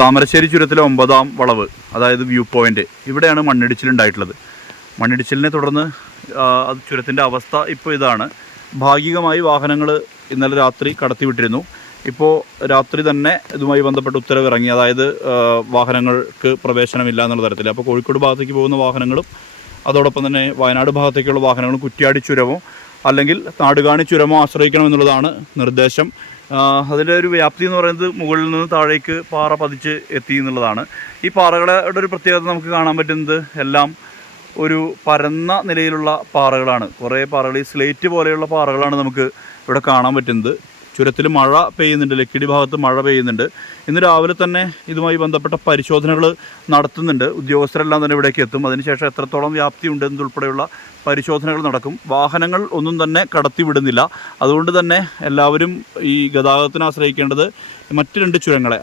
താമരശ്ശേരി ചുരത്തിലെ 9ാം വളവ്, അതായത് view point, ഇവിടെയാണ് മണ്ണിടിച്ചിലുണ്ടായിട്ടുള്ളത്. മണ്ണിടിച്ചിലിനെ തുടർന്ന് അത് ചുരത്തിൻ്റെ അവസ്ഥ ഇപ്പോൾ ഇതാണ്. ഭാഗികമായി വാഹനങ്ങൾ ഇന്നലെ രാത്രി കടത്തിവിട്ടിരുന്നു. ഇപ്പോൾ രാത്രി തന്നെ ഇതുമായി ബന്ധപ്പെട്ട് ഉത്തരവ് ഇറങ്ങി, അതായത് വാഹനങ്ങൾക്ക് പ്രവേശനമില്ല എന്നുള്ള തരത്തിൽ. അപ്പോൾ കോഴിക്കോട് ഭാഗത്തേക്ക് പോകുന്ന വാഹനങ്ങളും അതോടൊപ്പം തന്നെ വയനാട് ഭാഗത്തേക്കുള്ള വാഹനങ്ങളും കുറ്റ്യാടി ചുരമോ അല്ലെങ്കിൽ നാടുകാണി ചുരമോ ആശ്രയിക്കണമെന്നുള്ളതാണ് നിർദ്ദേശം. അതിൻ്റെ ഒരു വ്യാപ്തി എന്ന് പറയുന്നത് മുകളിൽ നിന്ന് താഴേക്ക് പാറ പതിച്ച് എത്തി എന്നുള്ളതാണ്. ഈ പാറകളുടെ ഒരു പ്രത്യേകത നമുക്ക് കാണാൻ പറ്റുന്നത് എല്ലാം ഒരു പരന്ന നിലയിലുള്ള പാറകളാണ്. കുറേ പാറകൾ, ഈ സ്ലേറ്റ് പോലെയുള്ള പാറകളാണ് നമുക്ക് ഇവിടെ കാണാൻ പറ്റുന്നത്. ചുരത്തിൽ മഴ പെയ്യുന്നുണ്ട്, ലക്കിടി ഭാഗത്ത് മഴ പെയ്യുന്നുണ്ട്. ഇന്ന് രാവിലെ തന്നെ ഇതുമായി ബന്ധപ്പെട്ട പരിശോധനകൾ നടത്തുന്നുണ്ട്. ഉദ്യോഗസ്ഥരെല്ലാം തന്നെ ഇവിടേക്ക് എത്തും. അതിനുശേഷം എത്രത്തോളം വ്യാപ്തി ഉണ്ട് എന്നതുൾപ്പെടെയുള്ള പരിശോധനകൾ നടക്കും. വാഹനങ്ങൾ ഒന്നും തന്നെ കടത്തിവിടുന്നില്ല. അതുകൊണ്ട് തന്നെ എല്ലാവരും ഈ ഗതാഗതത്തിന് ആശ്രയിക്കേണ്ടത് മറ്റ് 2 ചുരങ്ങളെ,